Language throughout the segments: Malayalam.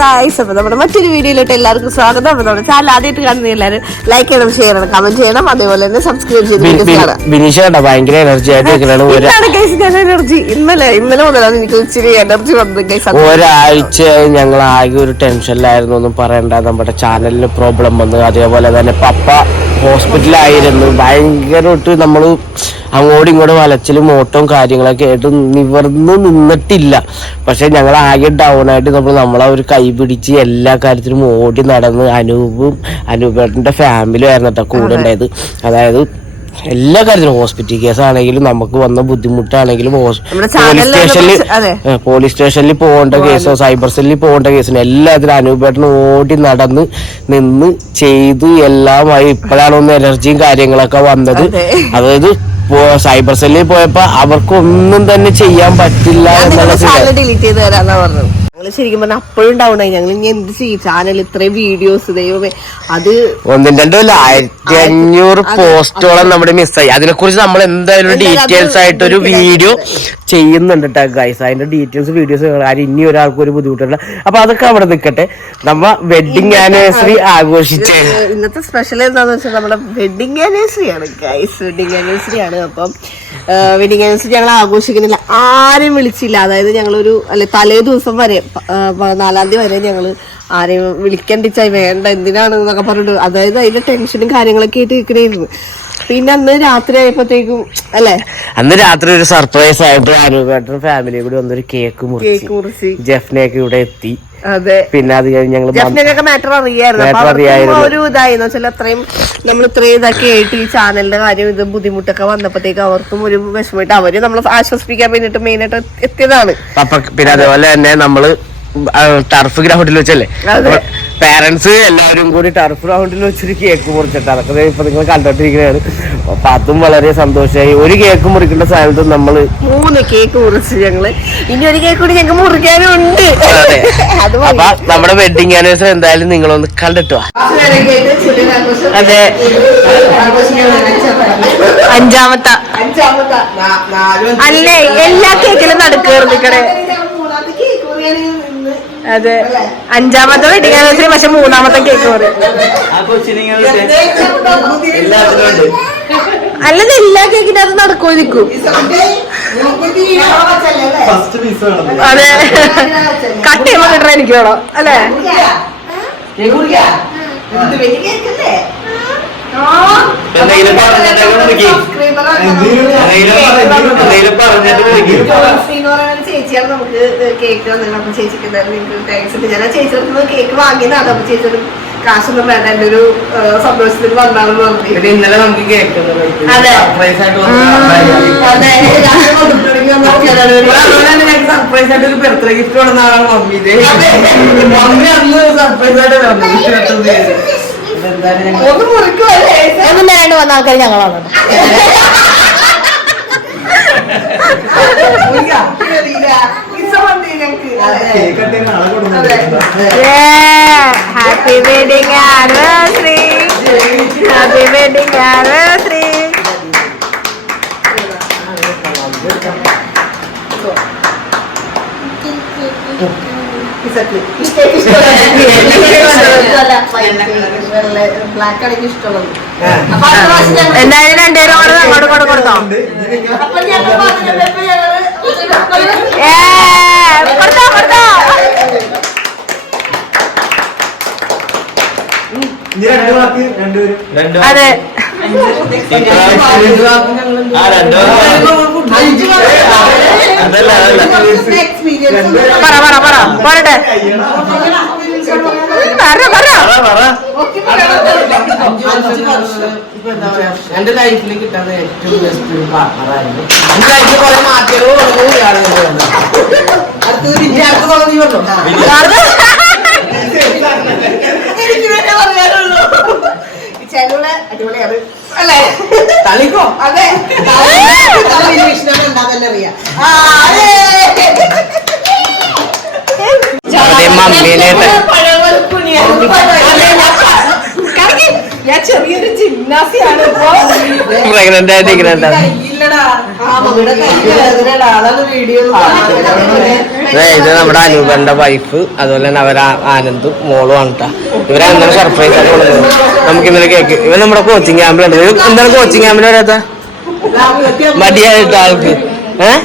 ഗായ്സ് അപ്പൊ നമ്മുടെ മറ്റൊരു വീഡിയോയിലോട്ട് എല്ലാവർക്കും സ്വാഗതം. അപ്പൊ നമ്മുടെ ചാനൽ ആദ്യമായിട്ട് കാണുന്ന എല്ലാവരും ലൈക്ക് ചെയ്യണം ഷെയർ ചെയ്യണം കമന്റ് ചെയ്യണം. അതേപോലെ തന്നെ സബ്സ്ക്രൈബ് ചെയ്ത് ബിനീഷ ഭയങ്കര എനർജി എനർജി ഇന്നലെ ഇന്നലെ മുതലാണ് എനിക്ക് ഇച്ചിരി എനർജി വന്നത് ഒരാഴ്ച ഞങ്ങൾ ആകെ ഒരു ടെൻഷനിലായിരുന്നു ഒന്നും പറയണ്ട. നമ്മുടെ ചാനലിന് പ്രോബ്ലം വന്നു. അതേപോലെ തന്നെ പപ്പ ഹോസ്പിറ്റലായിരുന്നു ഭയങ്കരമായിട്ട് നമ്മൾ അങ്ങോട്ടും ഇങ്ങോട്ടും വലച്ചിലും ഓട്ടവും കാര്യങ്ങളൊക്കെ ആയിട്ട് നിവർന്നു നിന്നിട്ടില്ല. പക്ഷെ ഞങ്ങൾ ആകെ ഡൗൺ ആയിട്ട് നമ്മൾ നമ്മളെ ഒരു കൈ പിടിച്ച് എല്ലാ കാര്യത്തിലും ഓടി നടന്ന് അനൂപും അനൂപേട്ടന്റെ ഫാമിലി ആയിരുന്നു കേട്ടോ കൂടെ ഉണ്ടായത്. അതായത് എല്ലാ കാര്യത്തിലും ഹോസ്പിറ്റൽ കേസ് ആണെങ്കിലും നമുക്ക് വന്ന ബുദ്ധിമുട്ടാണെങ്കിലും പോലീസ് സ്റ്റേഷനിൽ. പോലീസ് സ്റ്റേഷനിൽ പോകേണ്ട കേസോ സൈബർ സെല്ലിൽ പോകേണ്ട കേസിന് എല്ലാത്തിനും അനൂപേട്ടന് ഓടി നടന്ന് നിന്ന് ചെയ്ത് എല്ലാമായി. ഇപ്പോഴാണ് ഒന്ന് എനർജിയും കാര്യങ്ങളൊക്കെ വന്നത്. അതായത് സൈബർ സെല്ലിൽ പോയപ്പോ അവർക്കൊന്നും തന്നെ ചെയ്യാൻ പറ്റില്ല എന്നുള്ള ഞങ്ങൾ ശരിക്കും പറഞ്ഞാൽ അപ്പോഴും ഡൗൺ ആയി. ഞങ്ങൾ ഇനി എന്ത് ചെയ്യും? ചാനൽ ഇത്രയും വീഡിയോസ് ദൈവമേ. അത് ഒന്നും രണ്ടും അല്ല ആയിരത്തി അഞ്ഞൂറ് പോസ്റ്റോളം നമ്മുടെ മിസ്സായി അതിനെ കുറിച്ച് നമ്മൾ എന്തായാലും എന്തായാലും ഡീറ്റെയിൽസ് ആയിട്ട് ഒരു വീഡിയോ ചെയ്യുന്നുണ്ട് കേട്ടോ ഗൈസ് അതിന്റെ ഡീറ്റെയിൽസ് വീഡിയോസ് ആരും ഇനി ഒരാൾക്കും ഒരു ബുദ്ധിമുട്ടില്ല. അപ്പൊ അതൊക്കെ അവിടെ നിൽക്കട്ടെ നമ്മ വെഡിങ് ആനിവേഴ്സറി ആഘോഷിച്ച്. ഇന്നത്തെ സ്പെഷ്യൽ എന്താന്ന് വെച്ചാൽ നമ്മുടെ വെഡിങ് ആനിവേഴ്സറി ആണ് ഗൈസ് വെഡിങ് ആനിവേഴ്സറി ആണ്. അപ്പം വെഡിങ് ആനിവേഴ്സറി ഞങ്ങൾ ആഘോഷിക്കുന്നില്ല. ആരും വിളിച്ചില്ല. അതായത് ഞങ്ങളൊരു അല്ലെ തലേ ദിവസം വരെ നാലാം തീയതി വരെ ഞങ്ങൾ ആരെയും വിളിക്കണ്ടിച്ചായി വേണ്ട എന്തിനാണ് എന്നൊക്കെ പറഞ്ഞിട്ട് അതായത് അതിന്റെ ടെൻഷനും കാര്യങ്ങളൊക്കെ ആയിട്ട് ഇരിക്കണായിരുന്നു. പിന്നെ അന്ന് രാത്രി ആയപ്പോഴത്തേക്കും അല്ലെ? അന്ന് രാത്രി ഒരു സർപ്രൈസ് ആയിട്ട് അനുപേട്ടൻ ഫാമിലി കൂടി വന്നൊരു കേക്ക് മുറിച്ച്. കേക്ക് മുറിച്ചു. ജെഫ്നെയൊക്കെ ഇവിടെ എത്തി. അതെ. പിന്നെ അത് കഴിഞ്ഞ് ഞങ്ങൾ മാറ്റർ അറിയായിരുന്നു. ഒരു ഇതായിരുന്നു വെച്ചാൽ അത്രയും നമ്മൾ ഇത്രയും ഇതൊക്കെ ആയിട്ട് ഈ ചാനലിന്റെ കാര്യം ഇത് ബുദ്ധിമുട്ടൊക്കെ വന്നപ്പോഴത്തേക്ക് അവർക്കും ഒരു വിഷമമായിട്ട് അവർ നമ്മളെ ആശ്വസിപ്പിക്കാൻ വേണ്ടിട്ട് മെയിൻ ആയിട്ട് എത്തിയതാണ്. പിന്നെ അതേപോലെ തന്നെ നമ്മൾ ടർഫ് ഗ്രൗണ്ടിൽ വെച്ചല്ലേ? അതെ. പാരന്റ്സ് എല്ലാവരും കൂടി ടർഫ് ഗ്രൗണ്ടിൽ വെച്ചൊരു കേക്ക് മുറിച്ചിട്ട് അതൊക്കെ ഇപ്പൊ നിങ്ങൾ കണ്ടോണ്ടിരിക്കുകയാണ് അപ്പൊ അതും വളരെ സന്തോഷമായി. ഒരു കേക്ക് മുറിക്കേണ്ട സാധനത്ത് നമ്മൾ മൂന്ന് കേക്ക് മുറിച്ച് ഞങ്ങൾ. ഇനി ഒരു കേക്ക് കൂടി ഞങ്ങൾക്ക് മുറിക്കാനുണ്ട്. അപ്പൊ നമ്മുടെ വെഡിങ് ആനിവേഴ്സറി എന്തായാലും നിങ്ങളൊന്ന് കണ്ടിട്ട് വാ. അതെ. അഞ്ചാമത്തെ. അല്ലേ? എല്ലാ കേക്കിലും നടുക്കേറി നിക്കണേ അതെ. അഞ്ചാമത്തെ വെഡിങ് ആനിവേഴ്സറി പക്ഷെ മൂന്നാമത്തെ കേക്ക് പറയും. അല്ലത് എല്ലാ അത് നടക്കോ നിൽക്കും അതെ. കട്ട് ചെയ്യുമ്പോ കിട്ടണ എനിക്ക് വേണം. അല്ലേ? എന്തെങ്കിലും പറഞ്ഞിട്ട് മുറിക്ക്. എന്തെങ്കിലും പറഞ്ഞിട്ട് മുറിക്ക്. ചേച്ചിയാണ്. നമുക്ക് കേക്ക് അപ്പൊ ചേച്ചിക്ക് എന്തായാലും നിങ്ങൾക്ക് താങ്ക്സ് ഉണ്ട്. ഞാൻ ആ ചേച്ചിയുടെ കേക്ക് വാങ്ങിയതാണ്. അപ്പൊ ചേച്ചിയുടെ കാശൊന്നും വേണ്ട. എന്റെ ഒരു ആ, സന്തോഷത്തിന് വന്നാണെന്ന് പറഞ്ഞു. ഇന്നലെ നമുക്ക് കേക്ക് അതെ. സർപ്രൈസ് ആയിട്ട് ഒരു ബർത്ത്ഡേ ഗിഫ്റ്റ് കൊടുന്ന ആളാണ് മമ്മി. മമ്മി അന്ന് സർപ്രൈസ് ആയിട്ട് ഒന്ന് വരാണ്ട് വന്ന ആൾക്കാർ ഞങ്ങളാണ് happy wedding anniversary happy wedding anniversary black ആണ് ഇഷ്ടമുള്ളത് അപ്പൊ അടുത്ത പ്രാവശ്യം ഞങ്ങൾ എന്തായാലും രണ്ടുപേരും കൂടെ അങ്ങോട്ടും ഇങ്ങോട്ടും കൊടുത്തോ? അപ്പൊ ഞങ്ങൾ പറഞ്ഞപ്പോ ഞങ്ങൾ ഏ കൊടുത്തോ കൊടുത്തോ. ഇനി രണ്ട് വാക്ക് രണ്ടുപേരും അതെ. ആ, രണ്ടു അതല്ല അതല്ല. പറ പറ പറ. പറ പോരട്ടെ. പറ പറ. പറ. പറ ഇപ്പൊ എന്താ പറയാ എന്റെ ലൈഫിൽ കിട്ടാതെ ഏറ്റവും ബെസ്റ്റ് ഒരു പാർട്ണറായിരുന്നു എന്റെ ലൈഫിൽ കുറെ മാറ്റങ്ങൾ വന്നു ഇയാളെ അടുത്തത് പിന്നെ അടുത്ത തോന്നി പറഞ്ഞു? എനിക്ക് തന്നെ പറയാനുള്ളൂ. ചേട്ടനോട് അടിപൊളിയാണ് അല്ലേ? തളിക്കോ അതെ എന്താണെന്ന് അറിയാം ആ, അതെ. അതെ മമ്മീനായിട്ട് പഴയ പോലെ കുനിയാണ്. അതെ, ഞാൻ പ- കറക്കി. ഞാൻ ചെറിയൊരു ജിംനാസിയാണ് ഇപ്പൊ പ്രഗ്നന്റ് ആയിട്ട് ഇഗ്നന്റ് ആണ് കയ്യില്ലടാ ആ മമ്മിയുടെ കൈ വേദനടാ അതാണ് വീഡിയോ ദേ, ഇത് നമ്മുടെ അനൂപന്റെ വൈഫ് അതുപോലെ തന്നെ അവരാ ആനന്ദും മോളും ആണ് കേട്ടാ ഇവരെ സർപ്രൈസ് ആയിട്ട് കൊടുക്കുന്നത് നമുക്ക് ഇന്നലെ കേക്ക് ഇവൻ നമ്മുടെ കോച്ചിങ് ക്യാമ്പിലുണ്ട് എന്താണ് കോച്ചിങ് ക്യാമ്പിൽ വരാത്ത? മടിയായിട്ട് ആൾക്ക്. ഏഹ്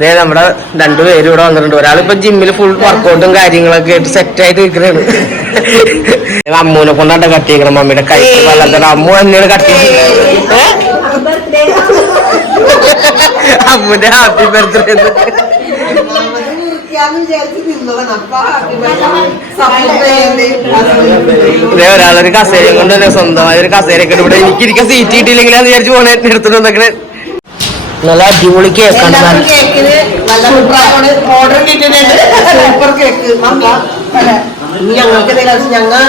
ദേ നമ്മുടെ രണ്ടുപേരും ഇവിടെ വന്നിട്ടുണ്ട്. ഒരാളിപ്പോ ജിമ്മിൽ ഫുൾ വർക്കൗട്ടും കാര്യങ്ങളൊക്കെ ആയിട്ട് സെറ്റ് ആയിട്ട് നിൽക്കണാണ്. അമ്മൂനെ കൊണ്ടാണ്ട് കട്ടിക്കണം മമ്മിയുടെ കൈ വല്ലാത്ത അമ്മു തന്നെയാണ് കട്ടി അമ്മുന്റെ ഹാപ്പി ബർത്ത്ഡേ ഒരാളൊരു കസേരയും കൊണ്ടല്ലേ സ്വന്തമായ ഒരു കസേരയൊക്കെ ഇവിടെ എനിക്കിരിക്കാൻ സീറ്റ് കിട്ടിയില്ലെങ്കിൽ അത് വിചാരിച്ച് പോണേ. എടുത്തിട്ട് വന്നേക്കണേ നല്ല അടിപൊളി കേക്കാണ് ഓർഡർ കിട്ടിയിട്ടുണ്ട്. സൂപ്പർ കേക്ക് ഞങ്ങൾക്ക് ഞങ്ങൾ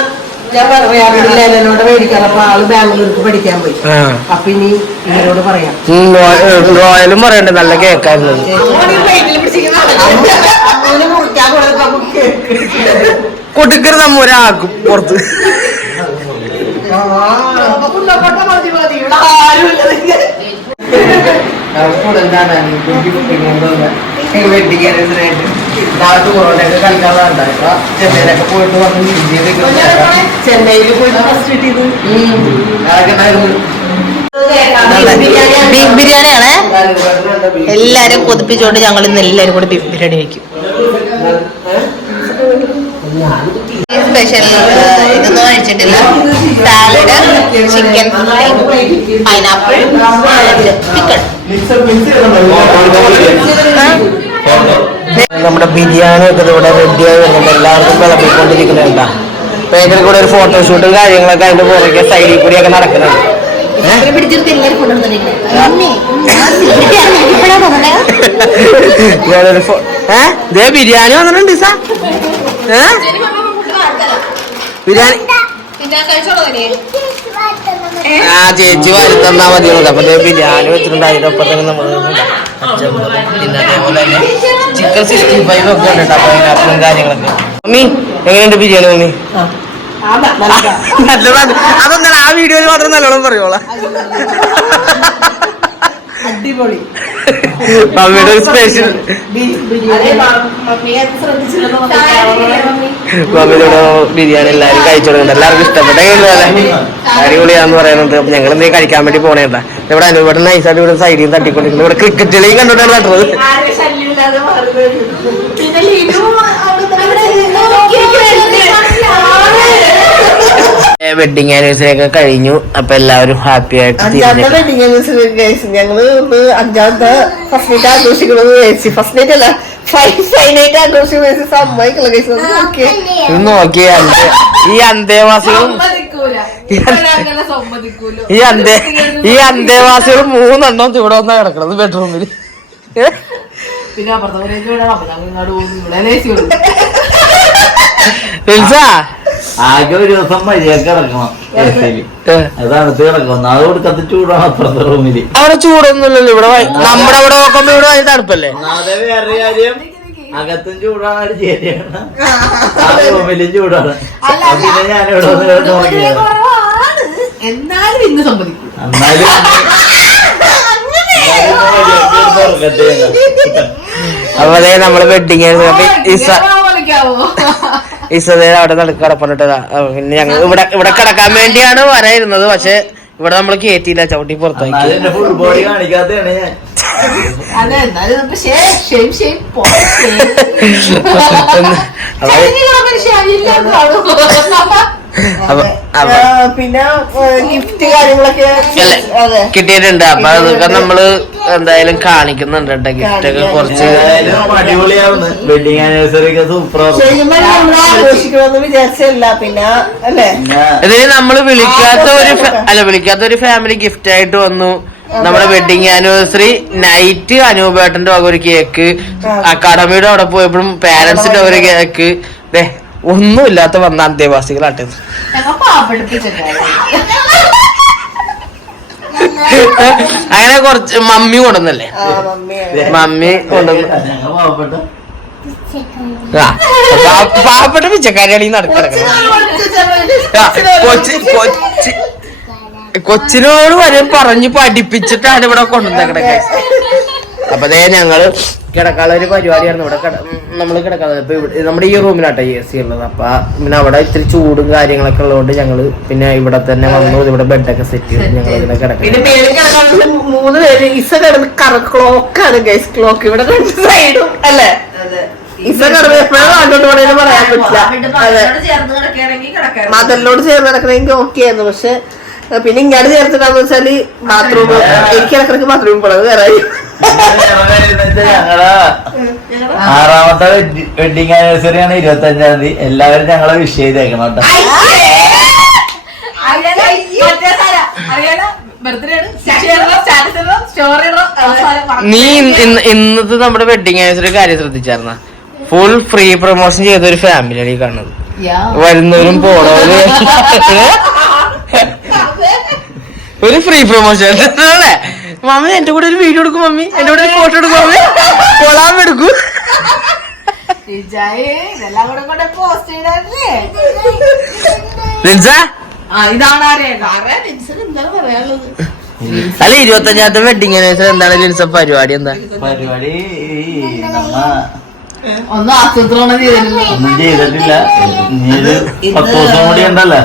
ഞാൻ പറയാറില്ല എന്നോട് മേടിക്കാൻ. അപ്പൊ ആൾ ബാംഗ്ലൂർക്ക് പഠിക്കാൻ പോയി. ആ. അപ്പൊ ഇനി ഇവരോട് പറയാം. ഉം, റോ- റോയലും പറയണ്ടേ നല്ല കേക്കായിരുന്നു അങ്ങനെ ബിരിയാണി ചെന്നൈയിൽ പോയിട്ട് ഫസ്റ്റ് കിട്ടിയത് ബീഫ് ബിരിയാണിയാണ് എല്ലാരും കൊതിപ്പിച്ചുകൊണ്ട് ഞങ്ങൾ ഇന്ന് എല്ലാരും കൂടെ ബീഫ് ബിരിയാണി വെക്കും സ്പെഷ്യൽ ഇതൊന്നും കഴിച്ചിട്ടില്ല. സാലഡ് ചിക്കൻ പൈനാപ്പിൾ പിക്കൺ നമ്മുടെ ബിരിയാണി ഒക്കെ ഇവിടെ റെഡിയായി വരുന്നുണ്ട്. എല്ലാവർക്കും വിളമ്പിക്കൊണ്ടിരിക്കുന്നുണ്ടാ അപ്പൊ ഇതിൽ കൂടെ ഒരു ഫോട്ടോഷൂട്ടും കാര്യങ്ങളൊക്കെ അതിന്റെ പുറകെ സൈഡിൽ കൂടിയൊക്കെ നടക്കുന്നുണ്ട്. ഞാനൊരു ഏ? ബിരിയാണി വന്നിട്ടുണ്ട് സാ. ഏ? ബിരിയാണി ആ ചേച്ചി വാരി തന്നാ മതി. അപ്പൊ ബിരിയാണി വെച്ചിട്ടുണ്ട് അതിന്റെ ഒപ്പം തന്നെ. നമ്മൾ പിന്നെ അതേപോലെ തന്നെ ചിക്കൻ സിക്സ്റ്റി ഫൈവ് ഒക്കെ ഉണ്ട് കേട്ടോ പൈനാപ്പിളും കാര്യങ്ങളൊക്കെ. മമ്മി എങ്ങനെയുണ്ട് ബിരിയാണി മമ്മി നല്ലതാണ് അതൊന്നും ആ വീഡിയോയിൽ മാത്രം നല്ലോണം പറയോളാം അടിപൊളി. മമ്മിയുടെ ഒരു സ്പെഷ്യൽ മമ്മിയുടെ ബിരിയാണി എല്ലാവരും കഴിച്ചു തുടങ്ങുന്നുണ്ട് എല്ലാവർക്കും ഇഷ്ടപ്പെട്ട അടിപൊളിയാന്ന് പറയുന്നത്. അപ്പൊ ഞങ്ങൾ എന്തെങ്കിലും കഴിക്കാൻ വേണ്ടി പോണേണ്ട ഇവിടെ ഇവിടെ നൈസായിട്ട് ഇവിടെ സൈഡിൽ തട്ടിക്കൊണ്ടിരിക്കുന്നു. ഇവിടെ ക്രിക്കറ്റ് കളിയും കണ്ടോണ്ടാണ് തട്ടുന്നത് വെഡിങ് ആനിവേഴ്സറി ഒക്കെ കഴിഞ്ഞു. അപ്പൊ എല്ലാവരും ഹാപ്പി ആയിട്ട് അഞ്ചാമത്തെ. വെഡിങ് ആനിവേഴ്സറി ഞങ്ങൾ ഒന്ന് അഞ്ചാമത്തെ ഫസ്റ്റ് നൈറ്റ് ആഘോഷിക്കണമെന്ന് ഫസ്റ്റ് നൈറ്റ് അല്ല അന്തേ ഈ അന്തേവാസികളും ഈ അന്തേ ഈ അന്തേവാസികൾ മൂന്നെണ്ണം ഇവിടെ വന്നാ കിടക്കണത് ബെഡ്റൂമിൽ പിന്നെ ഇവിടെ ആകെ ഒരു ദിവസം മര്യാദ കിടക്കണം. അതാണ് കിടക്കണം അത് കൊടുക്കത്ത് ചൂടാണ് അപ്പുറത്തെ റൂമിൽ. അവിടെ ചൂടൊന്നുമില്ലല്ലോ. ഇവിടെ വൈ- നമ്മുടെ അവിടെ നോക്കുമ്പോ ഇവിടെ ഭയങ്കര തണുപ്പല്ലേ? ഒന്നാമതെ വേറെ കാര്യം അകത്തും ചൂടാണ് അടി ചേരിയാണ്. ആ റൂമിലും ചൂടാണ്. പിന്നെ ഞാനിവിടെ വന്ന് കിടന്ന് ഉറങ്ങിയത് എന്നാലും ഇന്ന് സമ്മതിക്കും. അപ്പൊ നമ്മൾ വെഡിങ് ആയിരുന്നു. ഇസ ഇസതേ അവിടെ നടക്ക് കിടപ്പണിട്ടതാ പിന്നെ ഞങ്ങൾ ഇവിടെ ഇവിടെ കിടക്കാൻ വേണ്ടിയാണ് വരായിരുന്നത്. പക്ഷെ ഇവിടെ നമ്മൾ കേറ്റിയില്ല. ചവിട്ടി പുറത്തേക്ക്. അതെ പിന്നെ ഗിഫ്റ്റ് കാര്യങ്ങളൊക്കെ കിട്ടിയിട്ടുണ്ട്. അപ്പൊ അതൊക്കെ നമ്മൾ എന്തായാലും കാണിക്കുന്നുണ്ട് കേട്ടോ ഗിഫ്റ്റ് ഒക്കെ കുറച്ച്. വെഡിങ് ആനിവേഴ്സറി ഇതിന് നമ്മൾ വിളിക്കാത്ത ഒരു അല്ല വിളിക്കാത്ത ഒരു ഫാമിലി ഗിഫ്റ്റ് ആയിട്ട് വന്നു. നമ്മുടെ വെഡിങ് ആനിവേഴ്സറി നൈറ്റ് അനൂപേട്ടന്റെ വക ഒരു കേക്ക് അക്കാഡമിയുടെ അവിടെ പോയപ്പോഴും പാരന്റ്സിന്റെ ഒരു കേക്ക് ദേ ഒന്നുമില്ലാത്ത വന്ന അന്തേവാസികളാട്ടെ. അങ്ങനെ കുറച്ച് മമ്മി കൊണ്ടുവന്നല്ലേ? ആ മമ്മി. മമ്മി കൊണ്ടുവന്നു. പാവപ്പെട്ട. പിച്ചക്കാരിയാണ് ഈ നടക്കിടക്കുന്നത് കൊച്ചി കൊച്ചി. കൊച്ചിനോട് വരെ പറഞ്ഞ് പഠിപ്പിച്ചിട്ടാണ് ഇവിടെ കൊണ്ടുവന്നേക്കണേ അപ്പൊ ദേ ഞങ്ങൾ കിടക്കാനുള്ള ഒരു പരിപാടിയായിരുന്നു. ഇവിടെ നമ്മൾ കിടക്കാതെ ഇപ്പൊ ഇവിടെ നമ്മുടെ ഈ റൂമിലാട്ടോ എ സി ഉള്ളത്. അപ്പൊ പിന്നെ അവിടെ ഇത്തിരി ചൂടും കാര്യങ്ങളൊക്കെ ഉള്ളതുകൊണ്ട് ഞങ്ങൾ പിന്നെ ഇവിടെ തന്നെ വന്നു. ഇവിടെ ബെഡൊക്കെ സെറ്റ് ചെയ്ത്. ഞങ്ങൾ ഇവിടെ കിടക്കാൻ മൂന്ന് പേര് ഇസ കിടന്ന് കറ ക്ലോക്കാണ് ഗൈസ് ക്ലോക്ക് ഇവിടെ രണ്ട് സൈഡും അല്ലേ? ഇസ കിടന്ന് എപ്പോഴും അങ്ങോട്ട് പോണേന്ന് പറയാൻ പറ്റില്ല. അതെ. ചേർന്ന് കിടക്കുകയാണെങ്കിൽ കിടക്കാം മതലിനോട് ചേർന്ന് നടക്കണമെങ്കിൽ ഓക്കെ ആയിരുന്നു. പക്ഷെ പിന്നെ ഇങ്ങോട്ട് ചേർത്തിട്ടാന്ന് വെച്ചാൽ ബാത്റൂം എനിക്ക് ഇടക്കിടക്ക് ബാത്റൂമിൽ പോണത് വേറെ ഞങ്ങളെ ആറാമത്തെ വെഡിങ് ആനിവേഴ്സറി ആണ് ഇരുപത്തി അഞ്ചാം തീയതി. എല്ലാവരും ഞങ്ങളെ വിഷ് ചെയ്തേക്കണം കേട്ടോ. നീ ഇന്ന് ഇന്ന് ഇന്നത്തെ നമ്മുടെ വെഡിങ് ആനിവേഴ്സറി കാര്യം ശ്രദ്ധിച്ചായിരുന്ന? ഫുൾ ഫ്രീ പ്രൊമോഷൻ ചെയ്ത ഒരു ഫാമിലിയാണ് ഈ കാണുന്നത്. വരുന്നവരും പോണവരും. ഒരു ഫ്രീ പ്രൊമോഷൻ അല്ലേ? മമ്മി എന്റെ കൂടെ ഒരു വീഡിയോ എടുക്കും മമ്മി. എന്റെ കൂടെ ഒരു ഫോട്ടോ എടുക്കും മമ്മി. കൊളാൻ എടുക്കും. അല്ല ഇരുപത്തഞ്ചാമത്തെ വെഡിങ് ആനിവേഴ്സറി എന്താണ് ലിൻസ പരിപാടി എന്താ? പരിപാടി നമ്മ ഒന്നും ആസൂത്രണം ചെയ്തിട്ടില്ല. ഒന്നും ചെയ്തിട്ടില്ല. നീ ഒരു പത്ത് ദിവസം കൂടി ഉണ്ടല്ലോ?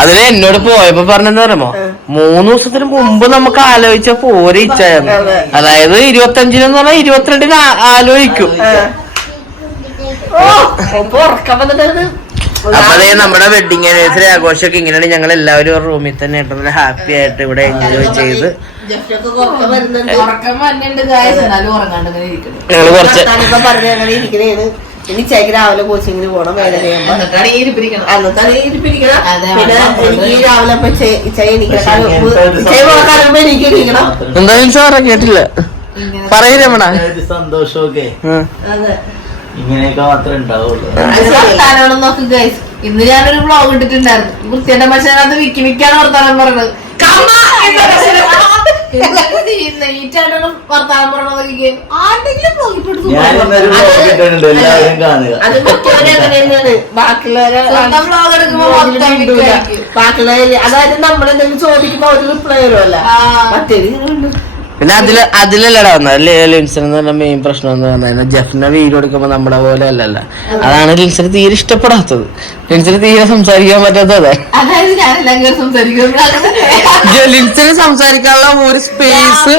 അതിന് എന്നോട് പോയപ്പോ പറഞ്ഞെന്ന് പറയുമ്പോ മൂന്ന് ദിവസത്തിന് മുമ്പ് നമുക്ക് ആലോചിച്ച പോരെ ഇച്ഛായിരുന്നു. അതായത് ഇരുപത്തഞ്ചിനെന്ന് പറഞ്ഞാൽ ഇരുപത്തിരണ്ടിന് ആലോചിക്കും. ഓ ഉറക്കം അപ്പൊ അതേ നമ്മുടെ വെഡിങ് ആനിവേഴ്സറി ആഘോഷമൊക്കെ ഇങ്ങനെയാണ്. ഞങ്ങൾ എല്ലാവരും റൂമിൽ തന്നെ ഇട്ടത് ഹാപ്പി ആയിട്ട് ഇവിടെ എൻജോയ് ചെയ്ത്. ഞങ്ങൾ കുറച്ച് ഇനി ചേക്ക് രാവിലെ കോച്ചിങ്ങിന് പോണം ഇരിപ്പിരിക്കണം പിന്നെ എനിക്ക് രാവിലെ എനിക്ക് എന്തായാലും സാറ കേട്ടില്ല. പറയൂ രമണ. സന്തോഷമൊക്കെ. അതെ. ഇങ്ങനെയൊക്കെ മാത്രമേ ഉണ്ടാവുള്ളൂ. വർത്താനം നോക്ക് ഗൈസ് ഇന്ന് ഞാനൊരു വ്ളോഗ് ഇട്ടിട്ടുണ്ടായിരുന്നു. വൃത്തിയുടെ മനുഷ്യനകത്ത് വിക്കി വിക്കാണ് വർത്താനം പറയണത്. നെയ്റ്റായിട്ടാണ് വർത്താനം പറയണത് ആരുടെങ്കിലും വ്ളോഗ് ഇട്ടിട്ട് ഞാൻ ഇന്നൊരു vlog ഇട്ടിട്ടുണ്ട് എല്ലാവരും കാണുക. അത് ബാക്കിയുള്ളവരെ സ്വന്തം vlog എടുക്കുമ്പോ മൊത്തം ഇടൂല. വിൽക്കായിരിക്കും. ബാക്കിയുള്ളവര് അതായത് നമ്മളെന്തെങ്കിലും ചോദിക്കുമ്പോ അവർ റിപ്ലൈ വരുമല്ല ആ. മറ്റേത് ഇങ്ങനെയുണ്ട്. പിന്നെ അതിൽ അതിലല്ലടാ വന്നത്. ലിൻസൺ എന്ന് പറഞ്ഞ മെയിൻ പ്രശ്നം എന്ന് പറഞ്ഞാൽ ജഫ്ന വീഡിയോ എടുക്കുമ്പോ നമ്മുടെ പോലെ അല്ലല്ല. അതാണ് ലിൻസിന് തീരെ ഇഷ്ടപ്പെടാത്തത്. ലിൻസിന് തീരെ സംസാരിക്കാൻ പറ്റാത്തത് ലിൻസന് സംസാരിക്കാനുള്ള ഒരു സ്പേസ്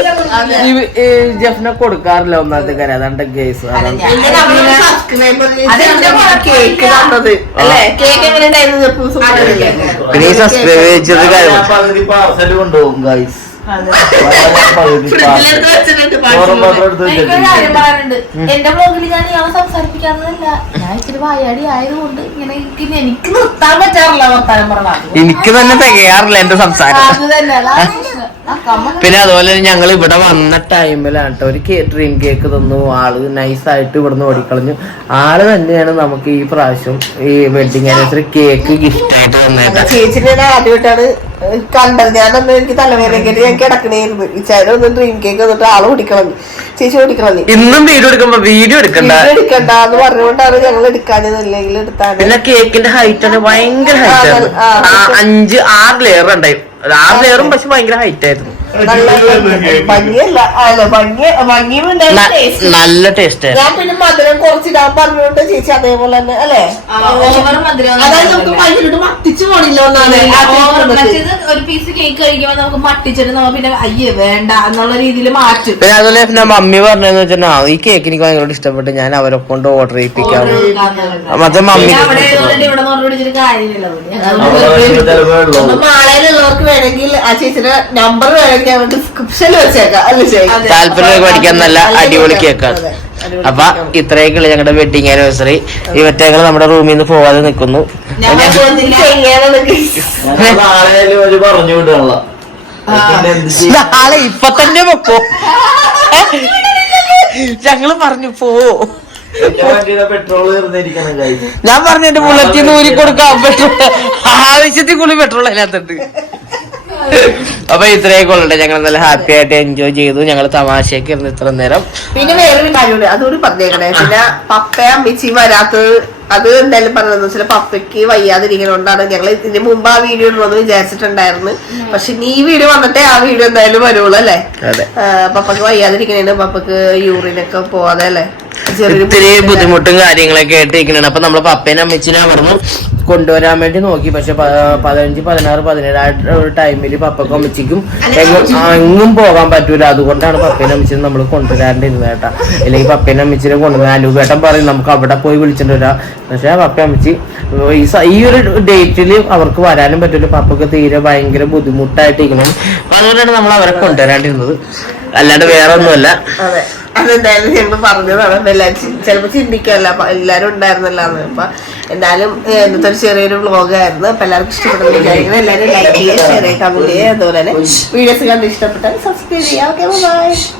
ജഫ്ന കൊടുക്കാറില്ല ഒന്നാമത്തെ കാര്യം. അതാണ് ഗേസ് പിന്നെ ഈ സബ്സ്ക്രൈബ് ചെയ്തത് കാര്യം പാർസൽ കൊണ്ടുപോകും ഗൈസ് എന്റെ ബ്ലോഗിൽ ഞാൻ ഇയാളെ സംസാരിപ്പിക്കാറില്ല ഞാൻ ഇച്ചിരി വായാടി ആയതുകൊണ്ട് ഇങ്ങനെ പിന്നെ എനിക്ക് നിർത്താൻ പറ്റാറില്ല വർത്താനം പറഞ്ഞാൽ. എനിക്ക് തന്നെ തികയാറില്ല എന്റെ സംസാരം. അത് തന്നെ. അതാണ് പ്രശ്നം. ആ കമ്മ പിന്നെ അതുപോലെ ഞങ്ങൾ ഇവിടെ വന്ന ടൈമിലാണ് കേട്ടോ ഒരു ഡ്രീം കേക്ക് തന്നു. ആൾ നൈസായിട്ട് ഇവിടുന്ന് ഓടിക്കളഞ്ഞു. ആൾ തന്നെയാണ് നമുക്ക് ഈ പ്രാവശ്യം ഈ വെഡിങ് ആനിവേഴ്സറി കേക്ക് ഗിഫ്റ്റ് ആയിട്ട് തന്നേട്ടാ ചേച്ചി ആദ്യമായിട്ടാണ് കണ്ടത് ഞാനന്ന് എനിക്ക് തലവേദനക്കേട്ട് ഞാൻ കിടക്കണേരുന്നു ചേട്ടൻ ഒന്ന് ഡ്രീം കേക്ക് വന്നിട്ട് ആൾ ഓടിക്കളഞ്ഞു ചേച്ചി ഓടിക്കളഞ്ഞു ഇന്നും വീഡിയോ എടുക്കുമ്പോ വീഡിയോ എടുക്കണ്ട. വീഡിയോ എടുക്കണ്ട എന്ന് പറഞ്ഞുകൊണ്ടാണ് ഞങ്ങൾ എടുക്കാഞ്ഞത്. അല്ലെങ്കിൽ എടുത്താണ് പിന്നെ കേക്കിന്റെ ഹൈറ്റ് ആണ് ഭയങ്കര ഹൈറ്റ് അഞ്ച് ആറ് ലെയർ ഉണ്ടായിരുന്നു. ആറ് ലെയറും പക്ഷെ ഭയങ്കര ഹൈറ്റ് ആയിരുന്നു. നല്ല ടേസ്റ്റ് ഞാൻ പിന്നെ മധുരം കുറച്ചിടാൻ പറഞ്ഞോണ്ട് ചേച്ചി അതേപോലെ തന്നെ അല്ലേ? അതായത് നമുക്ക്. ഭയങ്കരമായിട്ട് മത്തിച്ചു പോണില്ല ഒരു പീസ് കേക്ക് കഴിക്കുമ്പോ നമുക്ക് മട്ടിച്ചിട്ട് നമ്മ പിന്നെ അയ്യേ വേണ്ട എന്നുള്ള രീതിയിൽ മാറ്റും. പിന്നെ അതുപോലെ പിന്നെ മമ്മി പറഞ്ഞതെന്ന് വെച്ചാൽ ഈ കേക്ക് എനിക്ക് ഭയങ്കര ഇഷ്ടപ്പെട്ട് ഞാൻ അവരെ കൊണ്ട് ഓർഡർ ചെയ്യിപ്പിക്കാം. മറ്റേ മമ്മി മാളയിലുള്ളവർക്ക് വേണമെങ്കിൽ ആ ചേച്ചിയുടെ നമ്പർ വേണമെങ്കിൽ വെച്ചേക്കാം. അല്ലേ ചേച്ചി? താല്പര്യം പഠിക്കാൻ നല്ല അടിപൊളി കേക്കാണ് അപ്പൊ ഇത്രയൊക്കെയുള്ള ഞങ്ങളുടെ വെഡിങ് ആനിവേഴ്സറി ഇവറ്റങ്ങൾ നമ്മുടെ റൂമിൽ നിന്ന് പോവാതെ നിൽക്കുന്നു നാളെ ഇപ്പൊ തന്നെ വെക്കോ. ഞങ്ങൾ പറഞ്ഞു പോ. ഞാൻ പറഞ്ഞു എന്റെ ബുള്ളറ്റിൽ നിന്ന് ഊരി കൊടുക്കാം പെട്രോൾ ആവശ്യത്തിൽ കൂടുതൽ പെട്രോൾ അതിനകത്തുണ്ട് അപ്പൊ ഇത്രയൊക്കെ ഉള്ളത് ഞങ്ങൾ നല്ല ഹാപ്പി ആയിട്ട് എൻജോയ് ചെയ്തു. ഞങ്ങൾ തമാശയൊക്കെ ഇരുന്ന് ഇത്ര നേരം. പിന്നെ വേറൊരു കാര്യമുണ്ട്. അതൊരു പറഞ്ഞേക്കണേ. പിന്നെ പപ്പയും അമ്മച്ചിയും വരാത്തത് അത് എന്തായാലും പറഞ്ഞതെന്ന് വെച്ചാൽ പപ്പയ്ക്ക് വയ്യാതിരിക്കണോണ്ടാണ്. ഞങ്ങൾ ഇതിന് മുമ്പ് ആ വീഡിയോ ഇടണമെന്ന് വിചാരിച്ചിട്ടുണ്ടായിരുന്നു. പക്ഷെ ഇനി ഈ വീഡിയോ വന്നിട്ടേ ആ വീഡിയോ എന്തായാലും വരുള്ളൂ അല്ലേ? പപ്പക്ക് വയ്യാതിരിക്കണേന് പപ്പക്ക് യൂറിനൊക്കെ പോവാതെ അല്ലേ? ഇത്തിരി ബുദ്ധിമുട്ടും. കാര്യങ്ങളൊക്കെ ആയിട്ട് ഇരിക്കണേ അപ്പൊ നമ്മളെ പപ്പേനെ അമ്മച്ചിനെ അവിടുന്ന് കൊണ്ടുവരാൻ വേണ്ടി നോക്കി. പക്ഷെ പതിനഞ്ച് പതിനാറ് പതിനേഴായിട്ട് ഒരു ടൈമിൽ പപ്പക്കും അമ്മച്ചിക്കും എങ്ങും പോകാൻ പറ്റൂല. അതുകൊണ്ടാണ് പപ്പേനെ അമ്മച്ചിന് നമ്മൾ കൊണ്ടുവരാണ്ടിരുന്നത് കേട്ടാ. അല്ലെങ്കിൽ പപ്പേനെ അമ്മച്ചിനെ കൊണ്ടുവരാൻ അലൂപേട്ടൻ പറയും നമുക്ക് അവിടെ പോയി വിളിച്ചിട്ട് വരാം. പക്ഷെ പപ്പ അമ്മച്ചി ഈ ഒരു ഡേറ്റിൽ അവർക്ക് വരാനും പറ്റില്ല പപ്പക്ക് തീരെ ഭയങ്കര ബുദ്ധിമുട്ടായിട്ടിരിക്കണം അതുകൊണ്ടാണ് നമ്മൾ അവരെ കൊണ്ടുവരാണ്ടിരുന്നത്. അല്ലാണ്ട് വേറെ ഒന്നുമല്ല അതെ. അതെന്തായാലും ഞങ്ങൾ പറഞ്ഞതാണ്. ചിലപ്പോ ചിന്തിക്കല്ല അപ്പൊ എല്ലാരും ഉണ്ടായിരുന്നല്ലോ അപ്പൊ എന്തായാലും ഇന്നത്തെ ഒരു ചെറിയൊരു വ്ലോഗ് ആയിരുന്നു അപ്പൊ എല്ലാവർക്കും ഇഷ്ടപ്പെട്ടു വിചാരിക്കുന്നത് എല്ലാവരും ലൈക്ക് ചെയ്യുക ഷെയർ ചെയ്യുക കമന്റ് ചെയ്യുക അതുപോലെ തന്നെ വീഡിയോസ് കണ്ട് ഇഷ്ടപ്പെട്ടാൽ സബ്സ്ക്രൈബ് ചെയ്യുക. Okay bye